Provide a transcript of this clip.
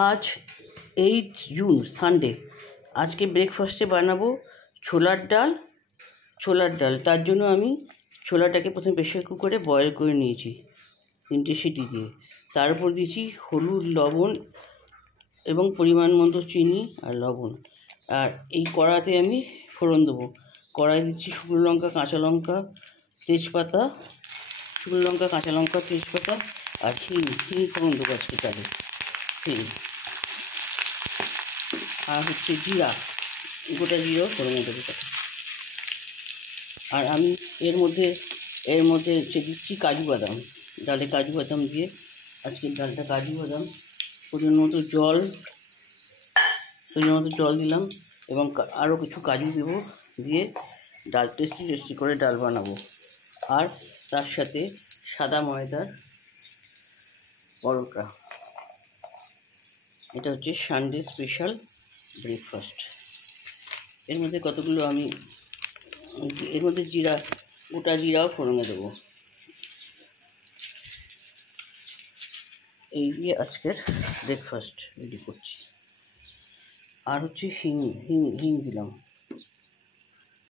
आज 8 जून সানডে। আজকে ব্রেকফাস্টে বানাবো ছোলার ডাল। তার জন্য আমি ছোলাটাকে প্রথমে প্রেসার কুকারে বয়েল করে নিয়েছি 3টে সিটি দিয়ে। তার উপর দিয়েছি হলুদ, লবণ এবং পরিমাণ মতো চিনি আর লবণ। আর এই কড়াতে আমি ফোড়ন দেবো। কড়াই দিচ্ছি শুকনো লঙ্কা, কাঁচা লঙ্কা, তেজপাতা, শুকনো লঙ্কা, কাঁচা লঙ্কা, তেজপাতা আর হিং ফোড়ন দেবো আজকে তাহলে হিং। আর হচ্ছে জিরা, গোটা জিরাও ফোড়নে দেবো তাতে। আর আমি এর মধ্যে হচ্ছে দিচ্ছি কাজু বাদাম। ডালে কাজু বাদাম দিয়ে আজকের ডালটা কাজু বাদাম। পরিমাণ মতো জল দিলাম এবং আরও কিছু কাজু দেবো, দিয়ে ডাল টেস্টি করে ডাল বানাবো। আর তার সাথে সাদা ময়দার পরোটা। এটা হচ্ছে সানডে স্পেশাল ব্রেকফাস্ট। এর মধ্যে কতগুলো আমি এর মধ্যে গোটা জিরাও ফোড়নে দেবো। এই দিয়ে আজকের ব্রেকফাস্ট রেডি করছি। আর হচ্ছে হিং দিলাম।